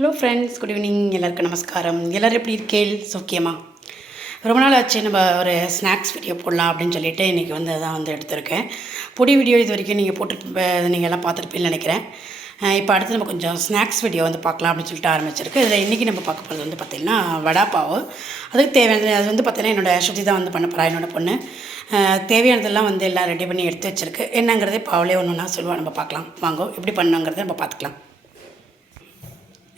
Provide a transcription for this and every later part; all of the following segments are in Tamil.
Hello friends, good evening. எல்லாருக்கும் நமஸ்காரம். எல்லோரும் எப்படி இருக்கேள்? சௌக்கியமா? ரொம்ப நாள் ஆச்சு நம்ம ஒரு ஸ்நாக்ஸ் வீடியோ போடலாம் அப்படின்னு சொல்லிட்டு இன்றைக்கி வந்து அதான் வந்து எடுத்திருக்கேன். பொடி வீடியோ இது வரைக்கும் நீங்கள் நீங்கள் எல்லாம் பார்த்துருப்பீங்கன்னு நினைக்கிறேன். இப்போ அடுத்து நம்ம கொஞ்சம் ஸ்நாக்ஸ் வீடியோ வந்து பார்க்கலாம் அப்படின்னு சொல்லிட்டு ஆரம்பிச்சிருக்கு. இதில் இன்றைக்கி நம்ம பார்க்க போகிறது வந்து பார்த்திங்கன்னா வடாப்பாவு. அதுக்கு தேவையானது அது வந்து பார்த்திங்கன்னா என்னோடய ஸ்ருதி தான் வந்து பண்ண போகிறா, என்னோடய பொண்ணு. தேவையானதெல்லாம் வந்து எல்லாம் ரெடி பண்ணி எடுத்து வச்சுருக்கு. என்னங்கிறதே பாவலே ஒன்று ஒன்றா சொல்லுவாள், நம்ம பார்க்கலாம் வாங்கோ. எப்படி பண்ணுங்கிறத நம்ம பார்த்துக்கலாம்.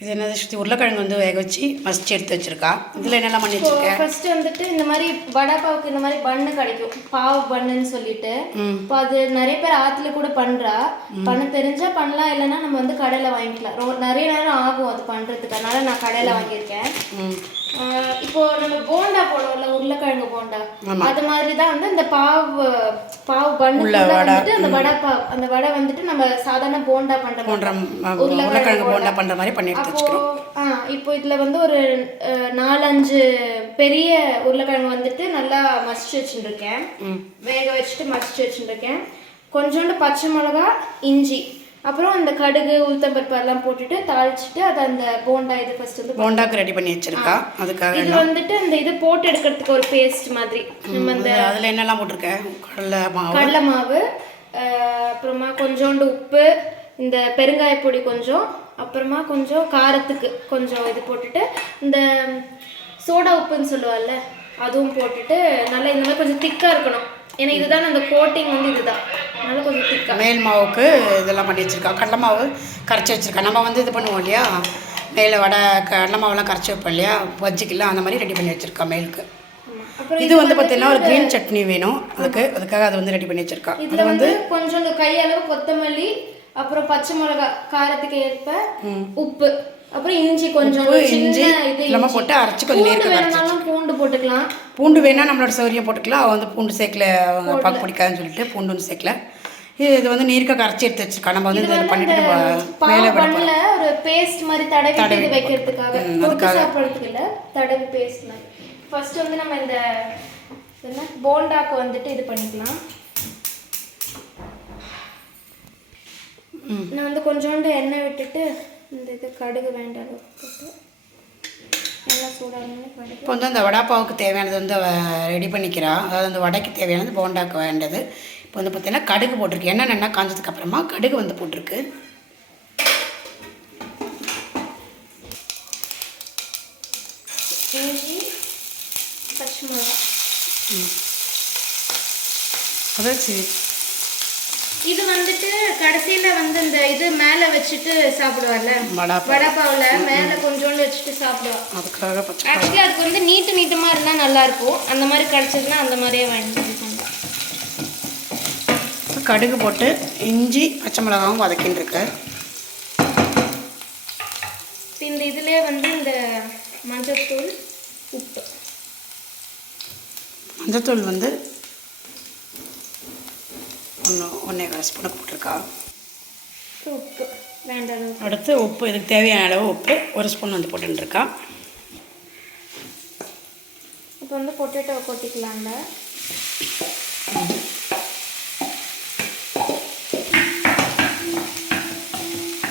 இது என்னது சுற்றி உருளைக்கிழங்கு வந்து வேக வச்சு மசிச்சு எடுத்து வச்சுருக்கா. இதில் என்னெல்லாம் பண்ணி வச்சுருக்கேன். ஃபர்ஸ்ட் வந்துட்டு இந்த மாதிரி வடாப்பாவுக்கு இந்த மாதிரி பண்ணு கிடைக்கும், பாவு பண்ணுன்னு சொல்லிட்டு. இப்போ அது நிறைய பேர் ஆற்றுல கூட பண்ணுறா. பண்ண தெரிஞ்சால் பண்ணலாம், இல்லைன்னா நம்ம வந்து கடையில் வாங்கிக்கலாம். நிறைய நேரம் ஆகும் அது பண்ணுறதுக்கு, அதனால நான் கடையில் வாங்கியிருக்கேன். இப்போ நம்ம போண்டா போடுவோம்ல, உருளைக்கிழங்கு போண்டா, அது மாதிரி தான் வந்து இந்த பாவு பண்ணு வந்துட்டு அந்த வடை வந்துட்டு நம்ம சாதாரண போண்டா பண்ற உருளைக்கிழங்கு போண்டா பண்ற மாதிரி பண்ணி எடுத்து வச்சுக்கிறோம். இப்போ இதுல வந்து ஒரு 4-5 பெரிய உருளைக்கிழங்கு வந்துட்டு நல்லா மசிச்சு வச்சுருக்கேன், வேக வச்சுட்டு மசிச்சு வச்சுருக்கேன். கொஞ்சோண்டு பச்சை மிளகா, இஞ்சி, அப்புறம் அந்த கடுகு, உளுத்தம்பருப்பு எல்லாம் போட்டுட்டு தாளிச்சிட்டு அதை அந்த போண்டா இது ஃபர்ஸ்ட் வந்து போண்டாக்கு ரெடி பண்ணி வச்சிருக்கா. அதுக்காக இது வந்துட்டு அந்த இது போட்டு எடுக்கிறதுக்கு ஒரு பேஸ்ட் மாதிரி. நம்ம அந்த அதில் என்னெல்லாம் போட்டிருக்கேன், கடலை மாவு, அப்புறமா கொஞ்சோண்டு உப்பு, இந்த பெருங்காய பொடி கொஞ்சம், அப்புறமா கொஞ்சம் காரத்துக்கு கொஞ்சம் இது போட்டுட்டு, இந்த சோடா உப்புன்னு சொல்லுவாள்ல அதுவும் போட்டுட்டு நல்லா இந்த மாதிரி கொஞ்சம் திக்காக இருக்கணும். ஏன்னா இதுதான் அந்த கோட்டிங் வந்து இதுதான், அதனால கொஞ்சம் திக்காக. மேல் மாவுக்கு இதெல்லாம் பண்ணி வச்சுருக்கா. கடலை மாவு கரைச்சி வச்சுருக்கா. நம்ம வந்து இது பண்ணுவோம் இல்லையா, மேலே வடை கடலை மாவுலாம் கரைச்சி வைப்போம் இல்லையா வஜ்ஜிக்கெல்லாம், அந்த மாதிரி ரெடி பண்ணி வச்சுருக்கா மேலுக்கு. இது வந்து பார்த்தீங்கன்னா ஒரு க்ரீன் சட்னி வேணும் அதுக்காக அதை வந்து ரெடி பண்ணி வச்சுருக்கா. இதில் வந்து கொஞ்சம் கையளவு கொத்தமல்லி, அப்புறம் பச்சை மிளகா காரத்துக்கு ஏற்ப, உப்பு, அப்புறம் இஞ்சி கொஞ்சம், இஞ்சி இல்லாமல் போட்டு அரைச்சி கொஞ்சம் நேருக்கு வேணாலும் பூண்டு போட்டுக்கலாம். பூண்டு வேணால் நம்மளோட சௌரியம் போட்டுக்கலாம். அவள் வந்து பூண்டு சேர்க்கல, அவங்க பார்க்க பிடிக்காதுன்னு சொல்லிட்டு பூண்டு வந்து சேர்க்கல. இது வந்து நீருக்க கரைச்சி எடுத்து வச்சிருக்கா. நம்ம வந்து இதை பண்ணிட்டு மேலே பண்ணல ஒரு பேஸ்ட் மாதிரி தடவி வைக்கிறதுக்காக, சாப்பிட்றதுக்கு இல்லை, தடவி பேஸ்ட் மாதிரி. ஃபர்ஸ்ட் வந்து நம்ம இந்த போண்டாக்கு வந்துட்டு இது பண்ணிக்கலாம். நான் வந்து கொஞ்சோண்டு எண்ணெய் விட்டுட்டு இந்த இது கடுகு வேண்டாம் போட்டு எண்ணெய் சூடாகணும்னு கடுகு. இப்போ வந்து அந்த வடாப்பாவுக்கு தேவையானது வந்து ரெடி பண்ணிக்கிறா. அதாவது அந்த வடைக்கு தேவையானது போண்டாக்கு வேண்டது. இப்போ வந்து பார்த்தீங்கன்னா கடுகு போட்டிருக்கு. எண்ணெய் காஞ்சதுக்கு அப்புறமா கடுகு வந்து போட்டிருக்கு. இஞ்சி, பச்சை மிளகா. அதான் சரி. இது வந்துட்டு கடைசியில வந்து இந்த இது மேல வச்சுட்டு சாப்பிடுவார்ல, வடாப்பாவில் மேல கொஞ்சோண்டு வச்சுட்டு சாப்பிடுவா. அதுக்காக ஆக்சுவலி அதுக்கு வந்து நீட்டமா இருந்தா நல்லா இருக்கும். அந்த மாதிரி கிடைச்சதுன்னா அந்த மாதிரியே வாங்கிட்டு கடுகு போட்டு இஞ்சி பச்சை மிளகாவும் வதக்கின்னு இருக்கு. இந்த இதுலேயே வந்து இந்த மஞ்சத்தூள், உப்பு. மஞ்சத்தூள் வந்து 1.25 ஸ்பூனுக்கு போட்டிருக்கா. உப்பு வேண்டாம். அடுத்து உப்பு, இதுக்கு தேவையான அளவு உப்பு 1 ஸ்பூன் வந்து போட்டுருக்கா. இப்போ வந்து பொட்டேட்டோ கொட்டிக்கலாம்ல.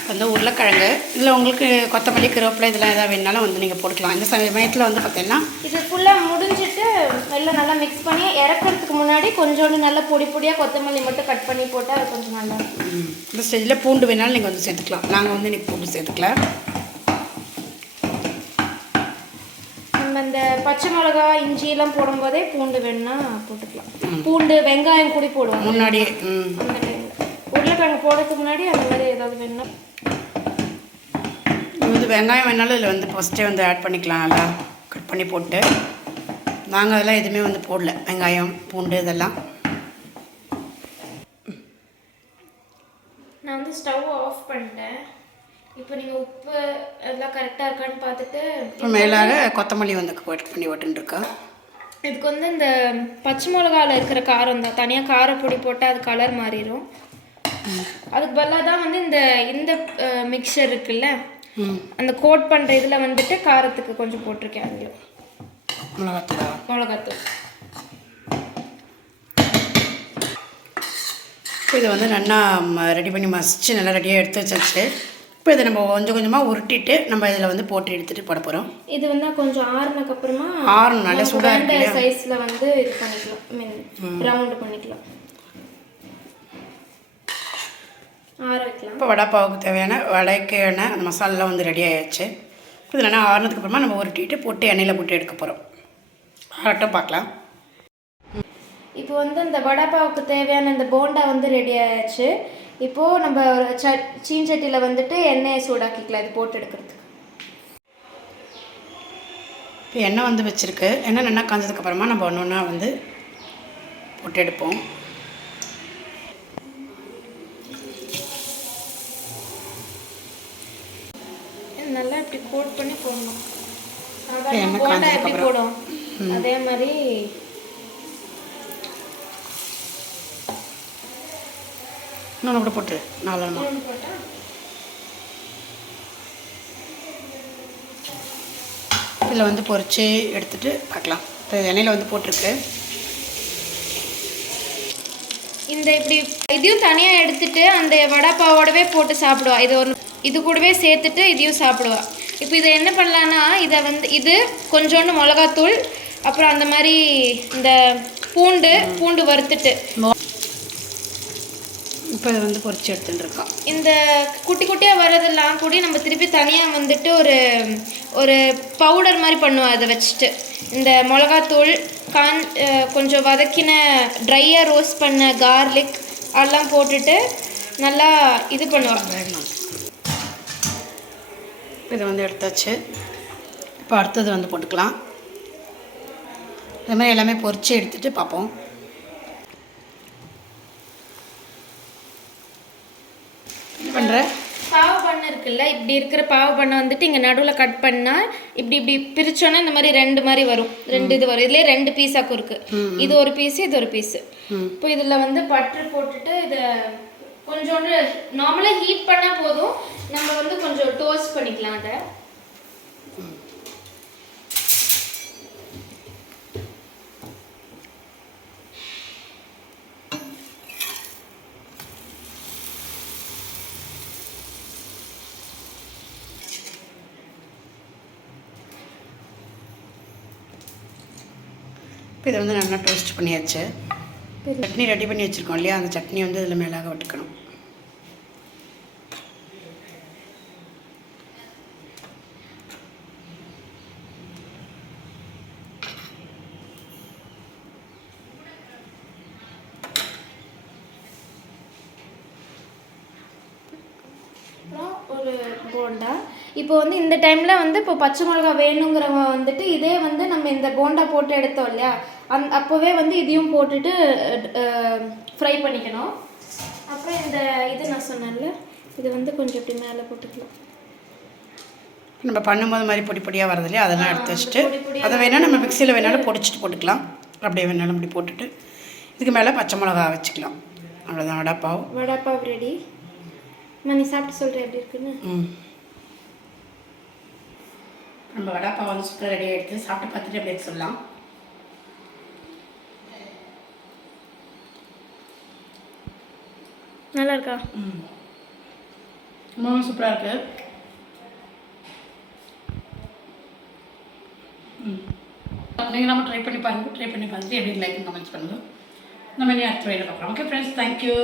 வந்து உருளைக்கிழங்கு இல்லை உங்களுக்கு கொத்தமல்லி, கருவேப்பிலை இதெல்லாம் எதாவது வேணாலும் வந்து நீங்கள் போட்டுக்கலாம். இந்த சமயத்தில் வந்து பார்த்தீங்கன்னா இது ஃபுல்லாக முடிஞ்சிட்டு எல்லாம் நல்லா மிக்ஸ் பண்ணி இறக்கிறதுக்கு முன்னாடி கொஞ்சோண்டு நல்லா பொடியாக கொத்தமல்லி மட்டும் கட் பண்ணி போட்டால் அது கொஞ்சம் நல்லா இருக்கும். இந்த ஸ்டேஜில் பூண்டு வேணாலும் நீங்கள் வந்து சேர்த்துக்கலாம். நாங்கள் வந்து இன்றைக்கி பூண்டு சேர்த்துக்கல. நம்ம இந்த பச்சை மிளகா, இஞ்சியெல்லாம் போடும்போதே பூண்டு வேணுன்னா போட்டுக்கலாம். பூண்டு, வெங்காயம் கூட போடுவோம் முன்னாடியே. அந்த டைமில் உருளைக்கிழங்கு போடுறதுக்கு முன்னாடி அந்த மாதிரி ஏதாவது வேணுன்னா வந்து வெங்காயம் வேணாலும் இதில் வந்து ஃபஸ்ட்டே வந்து ஆட் பண்ணிக்கலாம். நல்லா கட் பண்ணி போட்டு நாங்கள் அதெல்லாம் எதுவுமே வந்து போடல. வெங்காயம், பூண்டு இதெல்லாம். நான் வந்து ஸ்டவ் ஆஃப் பண்ணிட்டேன். இப்போ நீங்கள் உப்பு அதெல்லாம் கரெக்டாக இருக்கான்னு பார்த்துட்டு மேலாக கொத்தமல்லி வந்து கட் பண்ணி விட்டுருக்கா. இதுக்கு வந்து இந்த பச்சை மிளகாவில் இருக்கிற காரம் தான், தனியாக காரப்பொடி போட்டால் அது கலர் மாறிடும். அதுக்கு பதிலாக தான் வந்து இந்த மிக்சர் இருக்குல்ல, அந்த கோட் பண்ணுற இதில் வந்துட்டு காரத்துக்கு கொஞ்சம் போட்டிருக்கேன். அதுலேயும் மிளகாத்தூள். இதை வந்து நல்லா ரெடி பண்ணி மசிச்சு நல்லா ரெடியாக எடுத்து வச்சாச்சு. இப்போ இப்போ இதை நம்ம கொஞ்சம் கொஞ்சமாக உருட்டிட்டு நம்ம இதில் வந்து போட்டு எடுத்துகிட்டு போட போகிறோம். இது வந்து கொஞ்சம் ஆறுனதுக்கு அப்புறமா நல்லா சூடாக இருக்கு சைஸில் வந்து இது பண்ணிக்கலாம், ஐ மீன் ரவுண்டு பண்ணிக்கலாம், ஆற வைக்கலாம். இப்போ வடைப்பாவுக்கு தேவையான வடைக்கான அந்த மசாலாலாம் வந்து ரெடி ஆகிடுச்சு. இது நல்லா ஆறுனதுக்கு அப்புறமா நம்ம உருட்டிட்டு போட்டு எண்ணெயில் போட்டு எடுக்க போகிறோம். ஆறட்டும் பார்க்கலாம். இப்போ வந்து இந்த வடைப்பாவுக்கு தேவையான இந்த போண்டா வந்து ரெடி ஆயாச்சு. இப்போது நம்ம ஒரு சீன்சட்டியில் வந்துட்டு எண்ணெயை சூடாக்கிக்கலாம் இது போட்டு எடுக்கிறதுக்கு. இப்போ எண்ணெய் வந்து வச்சுருக்கு. எண்ணெய் நல்லா காஞ்சதுக்கப்புறமா நம்ம ஒன்று ஒன்றா வந்து போட்டு எடுப்போம். நல்லா இப்படி கோட் பண்ணி போடணும். போண்டா எப்படி போடும் அதே மாதிரி இன்னொன்று கூட போட்டுரு. நாலு போட்டால் இதில் வந்து பொரிச்சு எடுத்துகிட்டு பார்க்கலாம். இப்போ எண்ணெயில் வந்து போட்டிருக்கு. இந்த இப்படி இதையும் தனியாக எடுத்துட்டு அந்த வடைப்பாவோடவே போட்டு சாப்பிடுவா. இது கூடவே சேர்த்துட்டு இதையும் சாப்பிடுவா. இப்போ இதை என்ன பண்ணலான்னா இதை வந்து இது கொஞ்சோண்டு மிளகாத்தூள், அப்புறம் அந்த மாதிரி இந்த பூண்டு வறுத்துட்டு இப்போ இதை வந்து பொரிச்சு எடுத்துட்டுருக்கோம். இந்த குட்டி குட்டியாக வர்றதெல்லாம் கூட நம்ம திருப்பி தனியாக வந்துட்டு ஒரு பவுடர் மாதிரி பண்ணுவோம். அதை வச்சுட்டு இந்த மிளகாத்தூள் கொஞ்சம் வதக்கின ட்ரையாக ரோஸ்ட் பண்ண கார்லிக் அதெல்லாம் போட்டுட்டு நல்லா இது பண்ணுவாள். இதை வந்து எடுத்தாச்சு. இப்போ அடுத்தது வந்து போட்டுக்கலாம். இது மாதிரி எல்லாமே பொரிச்சு எடுத்துகிட்டு பார்ப்போம். என்ன பண்ணுற? பாவு பண்ணை இருக்குல்ல, இப்படி இருக்கிற பாவு பண்ணை வந்துட்டு இங்கே நடுவில் கட் பண்ணால் இப்படி பிரித்தோன்னா இந்த மாதிரி ரெண்டு மாதிரி வரும். இது வரும். இதுலேயே 2 பீஸாக்கும் இருக்குது. இது ஒரு பீஸு, இது ஒரு பீஸு. இப்போ இதில் வந்து பட்டர் போட்டுட்டு இதை கொஞ்சோண்டு நார்மலாக ஹீட் பண்ணால் போதும். நம்ம வந்து கொஞ்சம் டோஸ்ட் பண்ணிக்கலாம் அதை. இப்போ இதை வந்து நல்லா டோஸ்ட் பண்ணியாச்சு. சட்னி ரெடி பண்ணி வச்சுருக்கோம் இல்லையா, அந்த சட்னி வந்து இதில் மேலாக விட்டுக்கணும். ஒரு போண்டா இப்போ வந்து இந்த டைமில் வந்து இப்போ பச்சை மிளகா வேணுங்கிறவங்க வந்துட்டு இதே வந்து நம்ம இந்த போண்டா போட்டு எடுத்தோம் இல்லையா, அப்போவே வந்து இதையும் போட்டுட்டு ஃப்ரை பண்ணிக்கணும். அப்புறம் இந்த இது நான் சொன்னேன்ல, இது வந்து கொஞ்சம் இப்படி மேலே போட்டுக்கலாம். நம்ம பண்ணும்போது மாதிரி பொடி பொடியாக வரது இல்லையா, அதெல்லாம் எடுத்து வச்சுட்டு அதை வேணால் நம்ம மிக்சியில் வேணாலும் பொடிச்சிட்டு போட்டுக்கலாம். அப்படியே வேணாலும் அப்படி போட்டுட்டு இதுக்கு மேலே பச்சை மிளகா வச்சுக்கலாம். அவ்வளோதான், வடைப்பாவ் ரெடி. நீ சாப்பிட்டு சொல்கிறேன் எப்படி இருக்குன்னு. நம்ம வடைப்பாவ் வந்து சூப்பராக ரெடி ஆகிடுது. சாப்பிட்டு பார்த்துட்டு எப்படி சொல்லலாம். நல்லா இருக்கா? ரொம்ப சூப்பராக இருக்குது. நீங்கள் நம்ம ட்ரை பண்ணி பார்த்துட்டு எப்படி லைக் கமெண்ட்ஸ் பண்ணுங்கள். நம்ம இனி அடுத்த வீடியோவில் பார்க்கலாம். Okay friends, thank you.